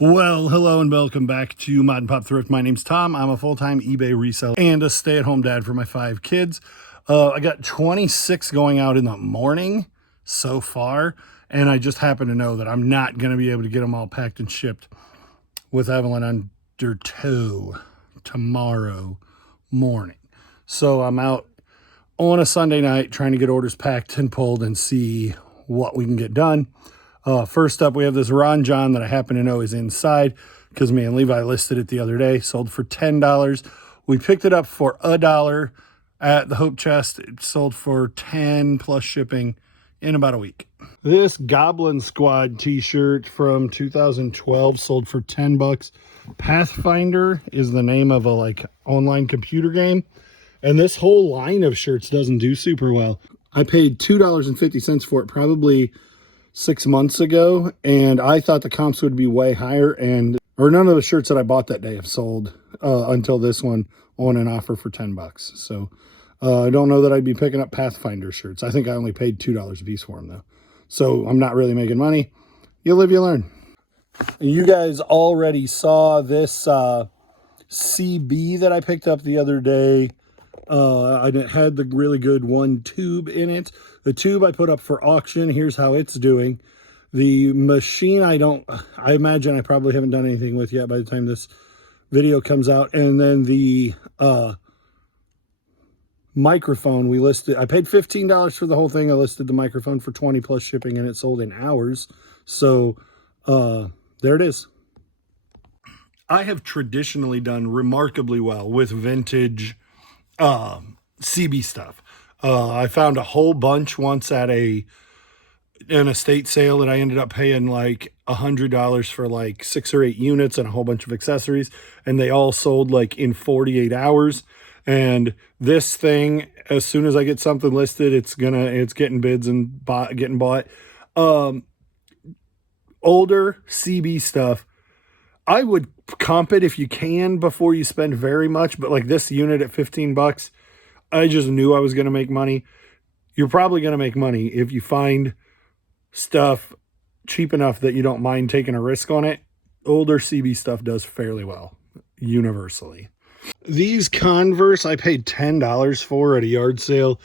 Well, hello and welcome back to Mod and Pop Thrift. My name's Tom. I'm a full-time eBay reseller and a stay-at-home dad for my 5 kids. I got 26 going out in the morning so far, and I just happen to know that I'm not going to be able to get them all packed and shipped with Evelyn under tow tomorrow morning. So I'm out on a Sunday night trying to get orders packed and pulled and see what we can get done. First up, we have this Ron John that I happen to know is inside because me and Levi listed it the other day. Sold for $10. We picked it up for $1 at the Hope Chest. It sold for $10 plus shipping in about a week. This Goblin Squad t-shirt from 2012 sold for 10 bucks. Pathfinder is the name of a online computer game. And this whole line of shirts doesn't do super well. I paid $2.50 for it probably 6 months ago, and I thought the comps would be way higher, or none of the shirts that I bought that day have sold until this one on an offer for 10 bucks. So I don't know that I'd be picking up Pathfinder shirts. I think I only paid $2 a piece for them though. So I'm not really making money. You live, you learn. You guys already saw this CB that I picked up the other day. It had the really good one tube in it. The tube I put up for auction. Here's how it's doing. The machine I imagine I probably haven't done anything with yet by the time this video comes out. And then the microphone we listed. I paid $15 for the whole thing. I listed the microphone for 20 plus shipping, and it sold in hours. So there it is. I have traditionally done remarkably well with vintage CB stuff. I found a whole bunch once at an estate sale that I ended up paying like $100 for like 6 or 8 units and a whole bunch of accessories, and they all sold like in 48 hours. And this thing, as soon as I get something listed, it's getting bids and getting bought. Older CB stuff, I would comp it if you can before you spend very much, but like this unit at 15 bucks, I just knew I was going to make money. You're probably going to make money if you find stuff cheap enough that you don't mind taking a risk on it. Older CB stuff does fairly well, universally. These Converse I paid $10 for at a yard sale.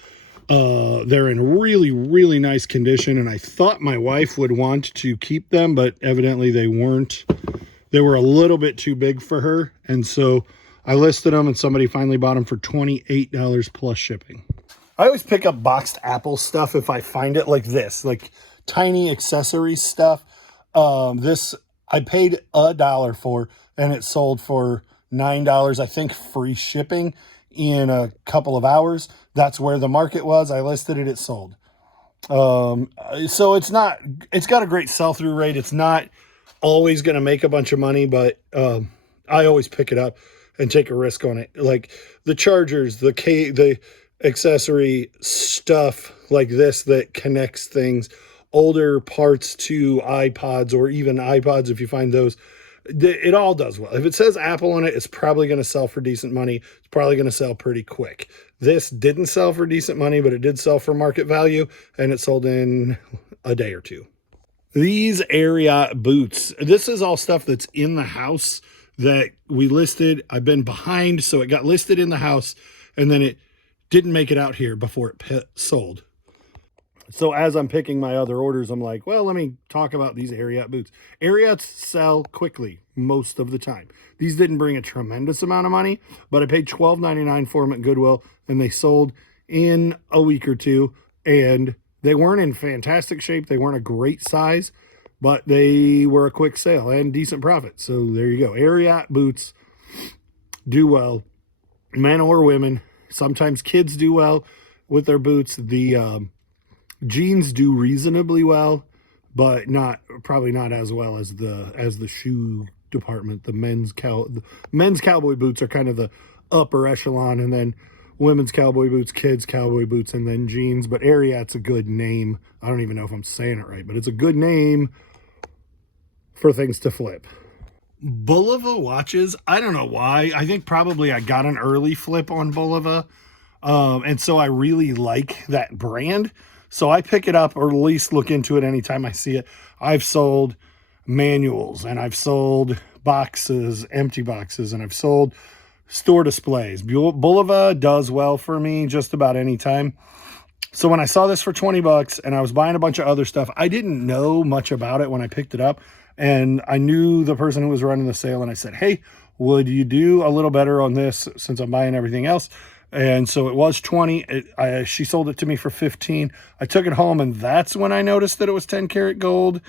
They're in really, really nice condition, and I thought my wife would want to keep them, but evidently they weren't. They were a little bit too big for her, and so I listed them, and somebody finally bought them for $28 plus shipping. I always pick up boxed Apple stuff if I find it, like this, like tiny accessory stuff. This I paid $1 for, and it sold for $9, I think, free shipping in a couple of hours. That's where the market was. I listed it, it sold. So it's got a great sell-through rate. It's not always going to make a bunch of money, but I always pick it up and take a risk on it. Like the chargers, the accessory stuff like this that connects things, older parts to iPods or even iPods, if you find those, it all does well. If it says Apple on it, it's probably going to sell for decent money. It's probably going to sell pretty quick. This didn't sell for decent money, but it did sell for market value, and it sold in a day or two. These Ariat boots, this is all stuff that's in the house that we listed. I've been behind, so it got listed in the house, and then it didn't make it out here before it sold. So as I'm picking my other orders, I'm like, well, let me talk about these Ariat boots. Ariats sell quickly most of the time. These didn't bring a tremendous amount of money, but I paid $12.99 for them at Goodwill, and they sold in a week or two, and they weren't in fantastic shape. They weren't a great size, but they were a quick sale and decent profit. So there you go. Ariat boots do well, men or women. Sometimes kids do well with their boots. The jeans do reasonably well, but probably not as well as the shoe department. The men's cowboy boots are kind of the upper echelon, and then women's cowboy boots, kids cowboy boots, and then jeans. But Ariat's a good name. I don't even know if I'm saying it right, but it's a good name for things to flip. Bulova watches, I don't know why. I think probably I got an early flip on Bulova, and so I really like that brand. So I pick it up, or at least look into it anytime I see it. I've sold manuals, and I've sold boxes, empty boxes, and I've sold store displays. Bulova does well for me just about any time. So when I saw this for 20 bucks and I was buying a bunch of other stuff, I didn't know much about it when I picked it up. And I knew the person who was running the sale, and I said, hey, would you do a little better on this since I'm buying everything else? And so it was 20. She sold it to me for 15. I took it home, and that's when I noticed that it was 10 karat gold,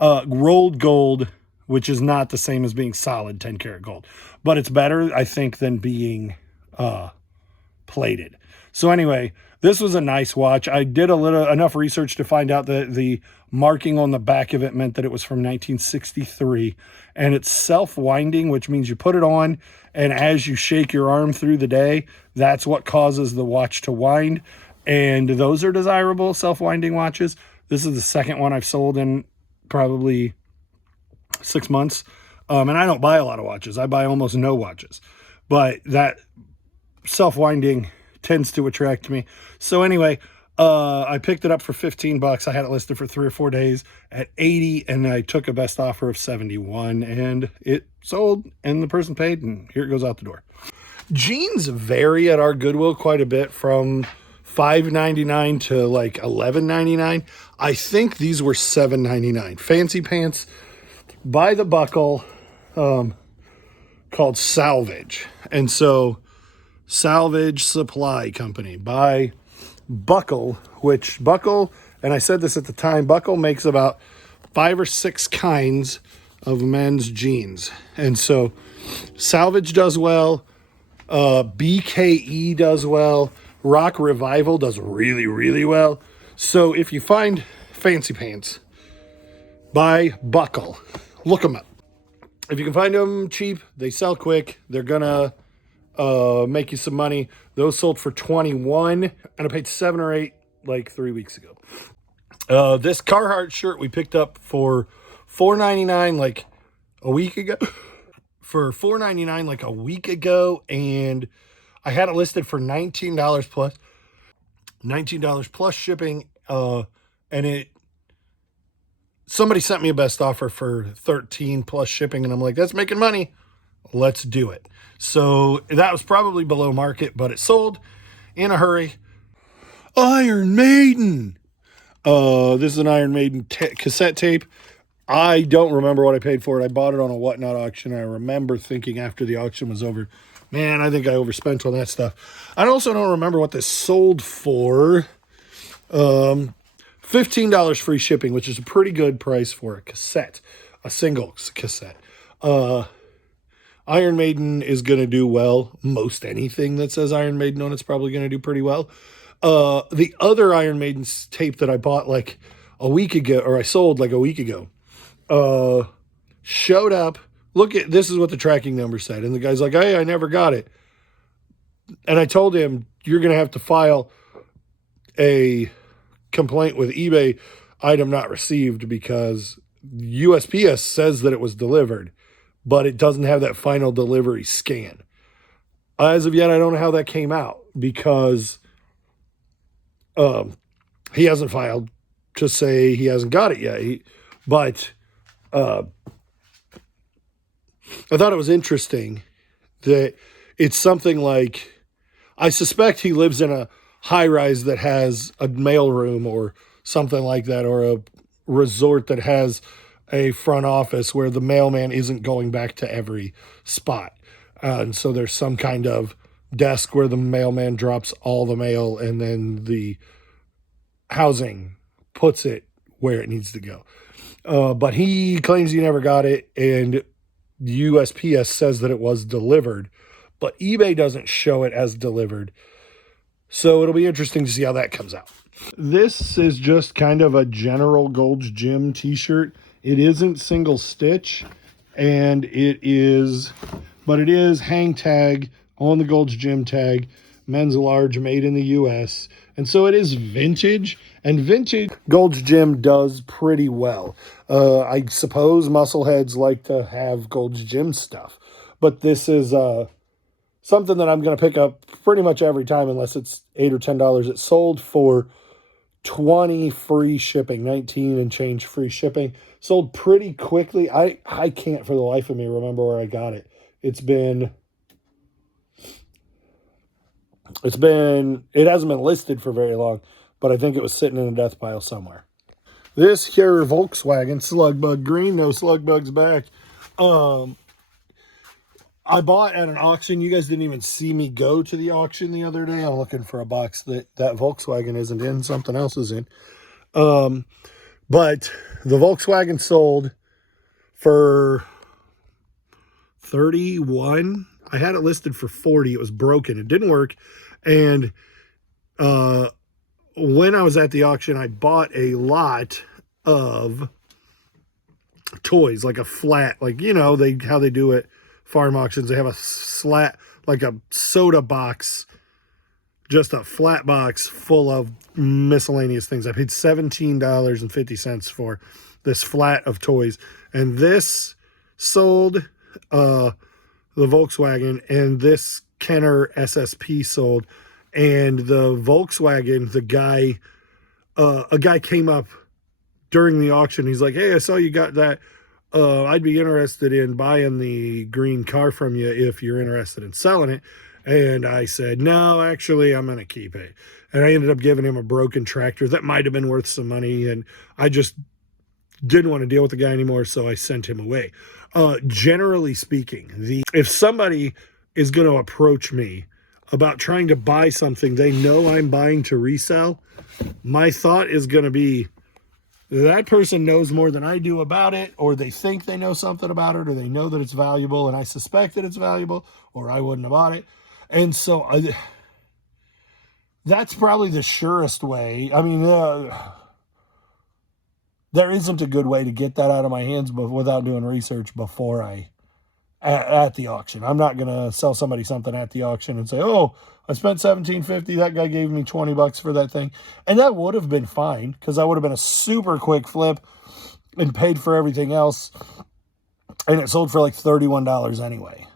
rolled gold, which is not the same as being solid 10 karat gold, but it's better, I think, than being plated. So anyway, this was a nice watch. I did enough research to find out that the marking on the back of it meant that it was from 1963, and it's self-winding, which means you put it on, and as you shake your arm through the day, that's what causes the watch to wind. And those are desirable self-winding watches. This is the second one I've sold in probably 6 months. And I don't buy a lot of watches. I buy almost no watches. But that self-winding tends to attract me. So anyway, I picked it up for 15 bucks. I had it listed for 3 or 4 days at 80, and I took a best offer of 71, and it sold, and the person paid, and here it goes out the door. Jeans vary at our Goodwill quite a bit, from $5.99 to like $11.99. I think these were $7.99. Fancy pants by the Buckle, called Salvage. And so Salvage Supply Company by Buckle, which Buckle, and I said this at the time, Buckle makes about 5 or 6 kinds of men's jeans. And so Salvage does well, BKE does well, Rock Revival does really, really well. So if you find fancy pants by Buckle, look them up. If you can find them cheap, they sell quick. They're gonna make you some money. Those sold for 21, and I paid 7 or 8 like 3 weeks ago. This Carhartt shirt we picked up for $4.99 like a week ago. For $4.99 like a week ago, and I had it listed for $19 plus. $19 plus shipping, and somebody sent me a best offer for 13 plus shipping, and I'm like, that's making money. Let's do it. So that was probably below market, but it sold in a hurry. Iron Maiden. This is an Iron Maiden cassette tape. I don't remember what I paid for it. I bought it on a Whatnot auction. I remember thinking after the auction was over, man, I think I overspent on that stuff. I also don't remember what this sold for. $15 free shipping, which is a pretty good price for a cassette, a single cassette. Iron Maiden is going to do well. Most anything that says Iron Maiden on it's probably going to do pretty well. The other Iron Maiden tape that I bought like a week ago, or I sold like a week ago, showed up. Look at, this is what the tracking number said. And the guy's like, hey, I never got it. And I told him, you're going to have to file a complaint with eBay, item not received, because USPS says that it was delivered, but it doesn't have that final delivery scan. As of yet, I don't know how that came out, because he hasn't filed to say he hasn't got it yet. But I thought it was interesting that it's something like, I suspect he lives in a high-rise that has a mailroom or something like that, or a resort that has a front office where the mailman isn't going back to every spot. And so there's some kind of desk where the mailman drops all the mail, and then the housing puts it where it needs to go. But he claims he never got it, and USPS says that it was delivered, but eBay doesn't show it as delivered. So it'll be interesting to see how that comes out. This is just kind of a general Gold's Gym t-shirt. It isn't single stitch, and it is hang tag on the Gold's Gym tag, men's large, made in the US. And so it is vintage, and vintage Gold's Gym does pretty well. I suppose muscleheads like to have Gold's Gym stuff, but this is something that I'm going to pick up pretty much every time, unless it's $8 or $10. It sold for 20 free shipping, 19 and change free shipping. Sold pretty quickly. I can't for the life of me remember where I got it. It hasn't been listed for very long, but I think it was sitting in a death pile somewhere. This here Volkswagen Slugbug Green, no slug bugs back. I bought at an auction. You guys didn't even see me go to the auction the other day. I'm looking for a box that Volkswagen isn't in, something else is in. But the Volkswagen sold for 31. I had it listed for 40. It was broken. It didn't work. And when I was at the auction, I bought a lot of toys, like a flat, like, you know, how they do it farm auctions. They have a slat, like a soda box, just a flat box full of miscellaneous things. I paid $17.50 for this flat of toys, and this sold the Volkswagen, and this Kenner SSP sold. And the Volkswagen, a guy came up during the auction. He's like, "Hey, I saw you got that. I'd be interested in buying the green car from you if you're interested in selling it." And I said, "No, actually, I'm going to keep it." And I ended up giving him a broken tractor that might have been worth some money. And I just didn't want to deal with the guy anymore, so I sent him away. Generally speaking, if somebody is going to approach me about trying to buy something they know I'm buying to resell, my thought is going to be, that person knows more than I do about it, or they think they know something about it, or they know that it's valuable, and I suspect that it's valuable, or I wouldn't have bought it. And so that's probably the surest way. I mean, there isn't a good way to get that out of my hands without doing research before at the auction. I'm not going to sell somebody something at the auction and say, "Oh, I spent $17.50. That guy gave me $20 for that thing." And that would have been fine, because I would have been a super quick flip and paid for everything else. And it sold for like $31 anyway.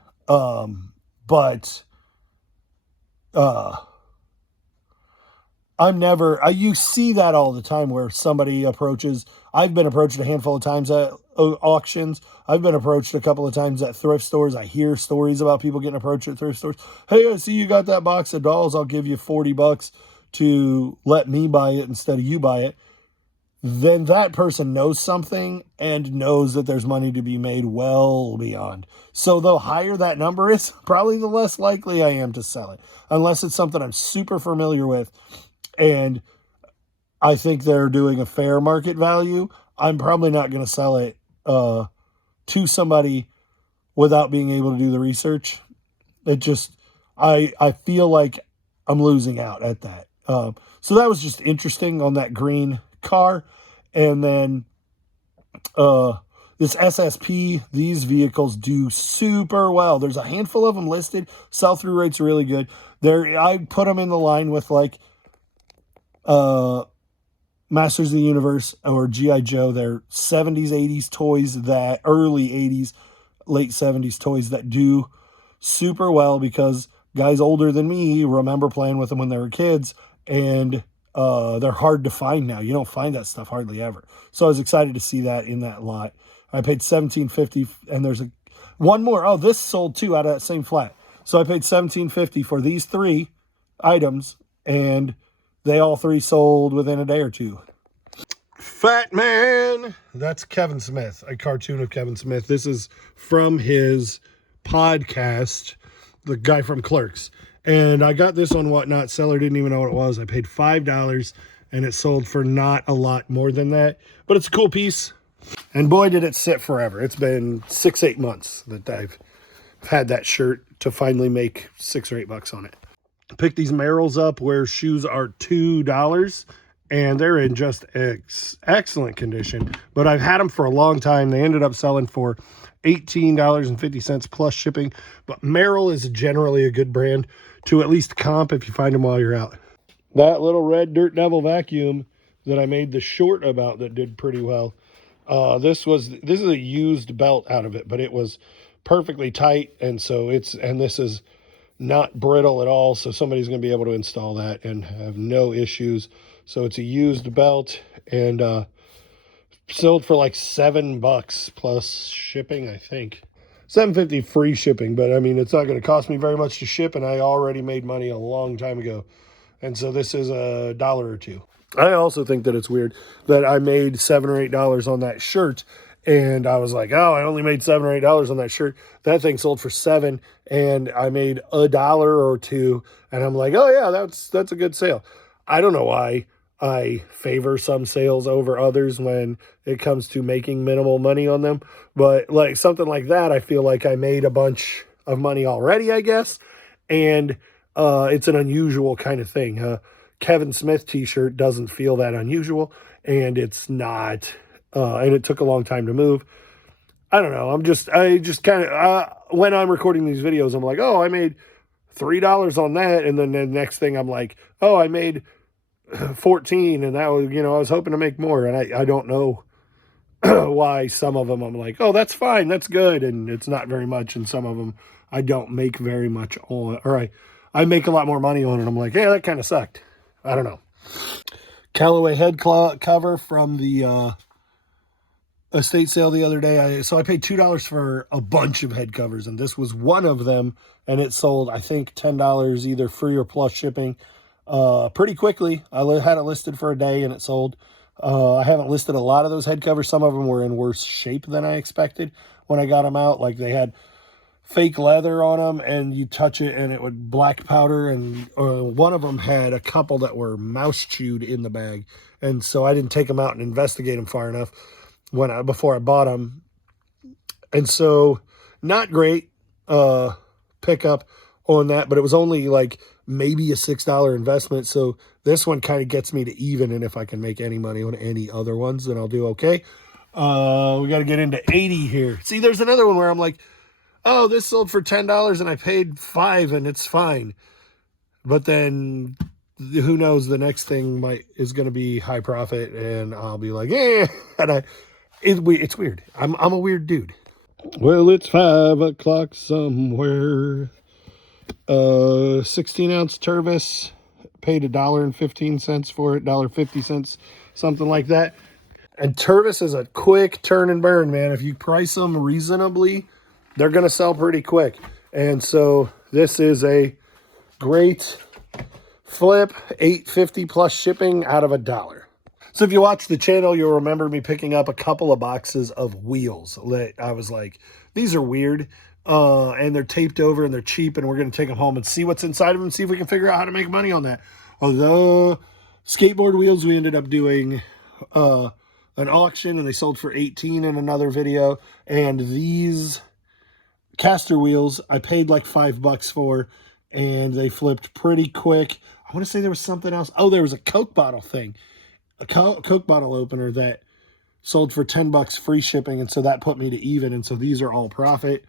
You see that all the time where somebody approaches. I've been approached a handful of times at auctions. I've been approached a couple of times at thrift stores. I hear stories about people getting approached at thrift stores. "Hey, I see you got that box of dolls. I'll give you $40 to let me buy it instead of you buy it." Then that person knows something and knows that there's money to be made well beyond. So the higher that number is, probably the less likely I am to sell it, unless it's something I'm super familiar with and I think they're doing a fair market value. I'm probably not going to sell it to somebody without being able to do the research. I feel like I'm losing out at that. So that was just interesting on that green car. And then this SSP, these vehicles do super well. There's a handful of them listed. Sell-through rate's really good. I put them in the line with like Masters of the Universe or G.I. Joe. They're 70s, 80s toys, that early 80s, late 70s toys that do super well, because guys older than me remember playing with them when they were kids, and they're hard to find now. You don't find that stuff hardly ever. So I was excited to see that in that lot. I paid $17.50, and there's one more. Oh, this sold too out of that same flat. So I paid $17.50 for these 3 items, and they all 3 sold within a day or two. Fat Man. That's Kevin Smith, a cartoon of Kevin Smith. This is from his podcast, the guy from Clerks. And I got this on Whatnot. Seller didn't even know what it was. I paid $5, and it sold for not a lot more than that. But it's a cool piece. And boy, did it sit forever. It's been 6-8 months that I've had that shirt to finally make $6 or $8 on it. Pick these Merrells up where shoes are $2, and they're in just excellent condition. But I've had them for a long time. They ended up selling for $18.50 plus shipping. But Merrell is generally a good brand to at least comp if you find them while you're out. That little red Dirt Devil vacuum that I made the short about that did pretty well. This is a used belt out of it, but it was perfectly tight, and this is not brittle at all, so somebody's going to be able to install that and have no issues. So it's a used belt, and sold for like $7 plus shipping, I think. $7.50 free shipping, but I mean, it's not going to cost me very much to ship, and I already made money a long time ago. And so this is $1 or $2. I also think that it's weird that I made $7 or $8 on that shirt, and I was like, oh, I only made $7 or $8 on that shirt. That thing sold for $7, and I made $1 or $2, and I'm like, oh yeah, that's a good sale. I don't know why I favor some sales over others when it comes to making minimal money on them, but like something like that, I feel like I made a bunch of money already, I guess, and it's an unusual kind of thing. Kevin Smith t-shirt doesn't feel that unusual, and it's not, and it took a long time to move. I don't know. I just kind of, when I'm recording these videos, I'm like, oh, I made $3 on that. And then the next thing I'm like, oh, I made 14, and that was, I was hoping to make more. And I don't know why some of them I'm like, oh, that's fine, that's good, and it's not very much. And some of them I don't make very much on, or I make a lot more money on it. I'm like, yeah, that kind of sucked. I don't know. Callaway head cover from the estate sale the other day. So I paid $2 for a bunch of head covers, and this was one of them, and it sold, I think, $10 either free or plus shipping pretty quickly. I had it listed for a day, and it sold. I haven't listed a lot of those head covers. Some of them were in worse shape than I expected when I got them out. Like they had fake leather on them, and you touch it and it would black powder, and one of them had a couple that were mouse chewed in the bag, and so I didn't take them out and investigate them far enough before I bought them, and so not great pickup on that, but it was only like maybe a $6 investment, so this one kind of gets me to even, and if I can make any money on any other ones, then I'll do okay. We got to get into 80 here. See, there's another one where I'm like, oh, this sold for $10 and I paid $5 and it's fine. But then who knows, the next thing is going to be high profit, and I'll be like, yeah, and it's weird. I'm a weird dude. Well, it's 5 o'clock somewhere. 16-ounce Tervis, paid $1.15 for it, $1.50, something like that. And Tervis is a quick turn and burn, man. If you price them reasonably, they're going to sell pretty quick. And so this is a great flip, $8.50 plus shipping out of $1. So if you watch the channel, you'll remember me picking up a couple of boxes of wheels that I was like, these are weird. And they're taped over and they're cheap, and we're going to take them home and see what's inside of them and see if we can figure out how to make money on that. Although skateboard wheels, we ended up doing an auction, and they sold for $18 in another video. And these caster wheels I paid like $5 for, and they flipped pretty quick. I want to say there was something else. Oh, there was a Coke bottle thing, a Coke bottle opener that sold for $10 free shipping, and so that put me to even, and so these are all profit.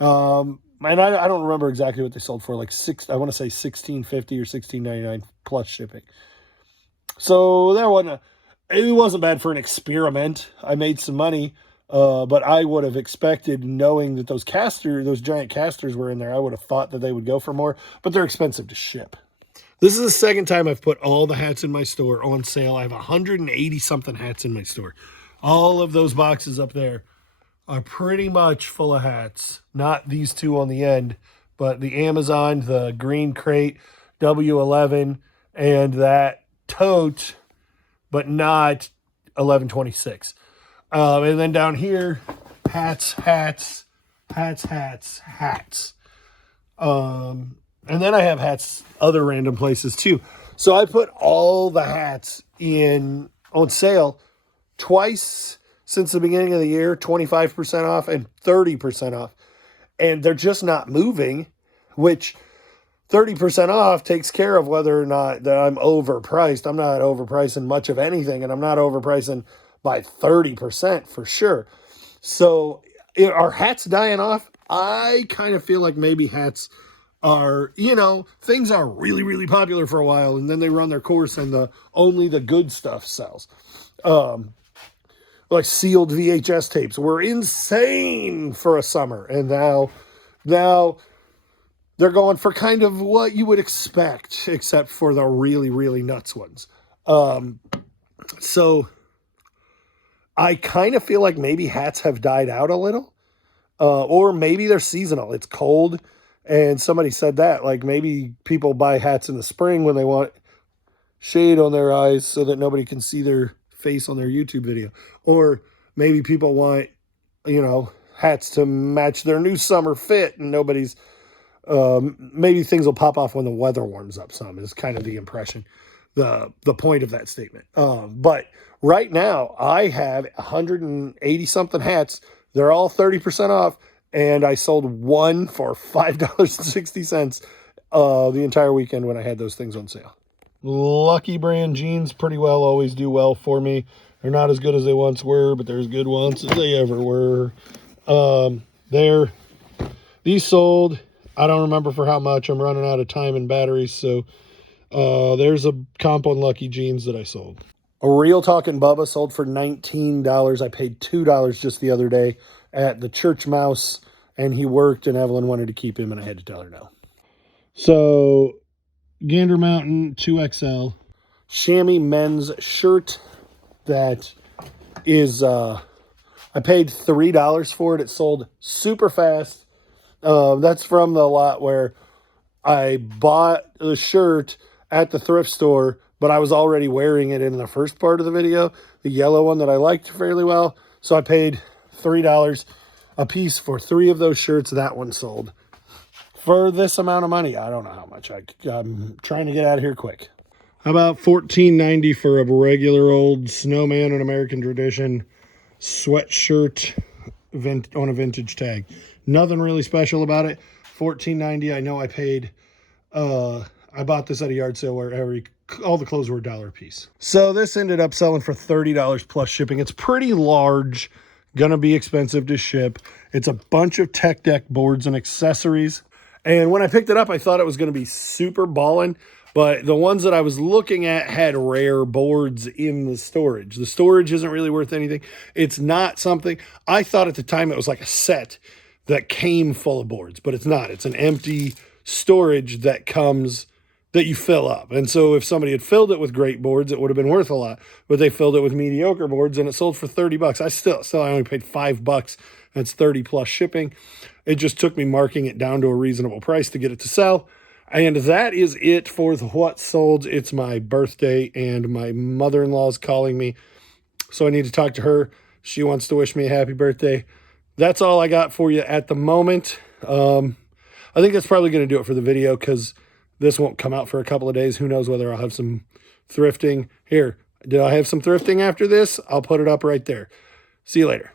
And I don't remember exactly what they sold for, like I want to say $16.50 or $16.99 plus shipping. So it wasn't bad for an experiment. I made some money, but I would have expected, knowing that those giant casters were in there, I would have thought that they would go for more, but they're expensive to ship. This is the second time I've put all the hats in my store on sale. I have 180 something hats in my store. All of those boxes up there are pretty much full of hats. Not these two on the end, but the Amazon, the green crate, W11, and that tote, but not 1126. And then down here, hats. And then I have hats other random places too. So I put all the hats on sale twice since the beginning of the year, 25% off and 30% off. And they're just not moving, which 30% off takes care of whether or not that I'm overpriced. I'm not overpricing much of anything, and I'm not overpricing by 30% for sure. So are hats dying off? I kind of feel like maybe hats are, things are really, really popular for a while, and then they run their course, and only the good stuff sells. Like sealed VHS tapes were insane for a summer, and now they're going for kind of what you would expect, except for the really, really nuts ones. So I kind of feel like maybe hats have died out a little, or maybe they're seasonal. It's cold, and somebody said that, like, maybe people buy hats in the spring when they want shade on their eyes so that nobody can see their face on their YouTube video. Or maybe people want, hats to match their new summer fit, and nobody's, maybe things will pop off when the weather warms up some, is kind of the impression, the point of that statement. But right now I have 180 something hats. They're all 30% off, and I sold one for $5.60 the entire weekend when I had those things on sale. Lucky Brand jeans pretty well always do well for me. They're not as good as they once were, but they're as good once as they ever were. These sold, I don't remember for how much. I'm running out of time and batteries, so there's a comp on Lucky jeans that I sold. A Real Talkin' Bubba sold for $19. I paid $2 just the other day at the Church Mouse, and he worked, and Evelyn wanted to keep him, and I had to tell her no. So, Gander Mountain 2XL chamois men's shirt that is, I paid $3 for it. It sold super fast. That's from the lot where I bought the shirt at the thrift store, but I was already wearing it in the first part of the video, the yellow one that I liked fairly well. So I paid $3 a piece for 3 of those shirts. That one sold for this amount of money. I don't know how much. I'm trying to get out of here quick. How about $14.90 for a regular old Snowman and American Tradition sweatshirt on a vintage tag? Nothing really special about it. $14.90. I know I paid, I bought this at a yard sale where all the clothes were $1 a piece. So this ended up selling for $30 plus shipping. It's pretty large, gonna be expensive to ship. It's a bunch of tech deck boards and accessories. And when I picked it up, I thought it was gonna be super ballin', but the ones that I was looking at had rare boards in the storage. The storage isn't really worth anything. It's not something, I thought at the time it was like a set that came full of boards, but it's not. It's an empty storage that comes, that you fill up. And so if somebody had filled it with great boards, it would have been worth a lot, but they filled it with mediocre boards and it sold for $30. I only paid $5. That's 30 plus shipping. It just took me marking it down to a reasonable price to get it to sell. And that is it for the what sold. It's my birthday and my mother-in-law's calling me, so I need to talk to her. She wants to wish me a happy birthday. That's all I got for you at the moment. I think that's probably going to do it for the video because this won't come out for a couple of days. Who knows whether I'll have some thrifting. Here, did I have some thrifting after this? I'll put it up right there. See you later.